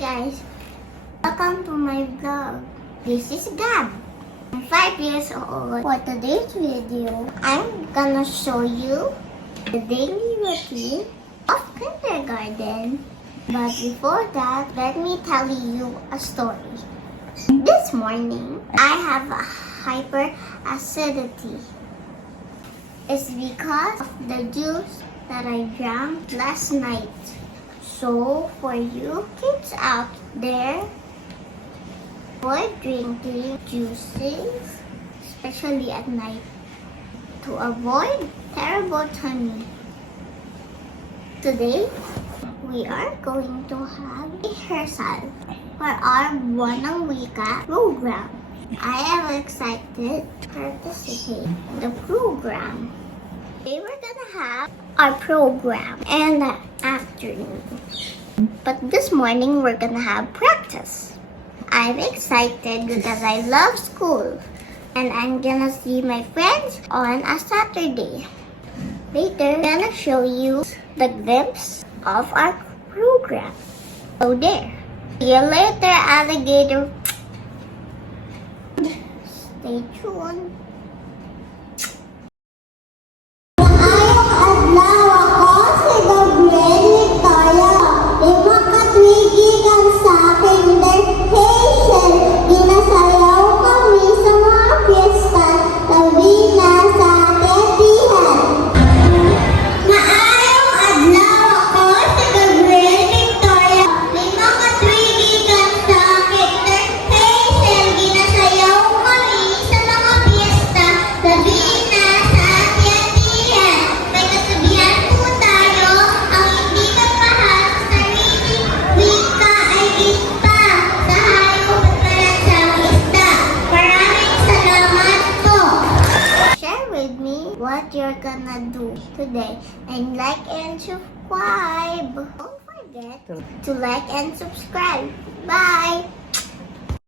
guys, welcome to my vlog. This is Gab. I'm 5 years old. For today's video, I'm gonna show you the daily routine of kindergarten. But before that, let me tell you a story. This morning, I have a hyperacidity. It's because of the juice that I drank last night. So, for you kids out there, avoid drinking juices, especially at night, to avoid terrible tummy. Today, we are going to have rehearsal for our Buwanang Wika program. I am excited to participate in the program. Today we're gonna have our program in the afternoon. But this morning we're gonna have practice. I'm excited because I love school. And I'm gonna see my friends on a Saturday. Later, I'm gonna show you the glimpse of our program. So there. See you later, alligator. Stay tuned. What you're gonna do today, and like and subscribe. Don't forget to like and subscribe. Bye.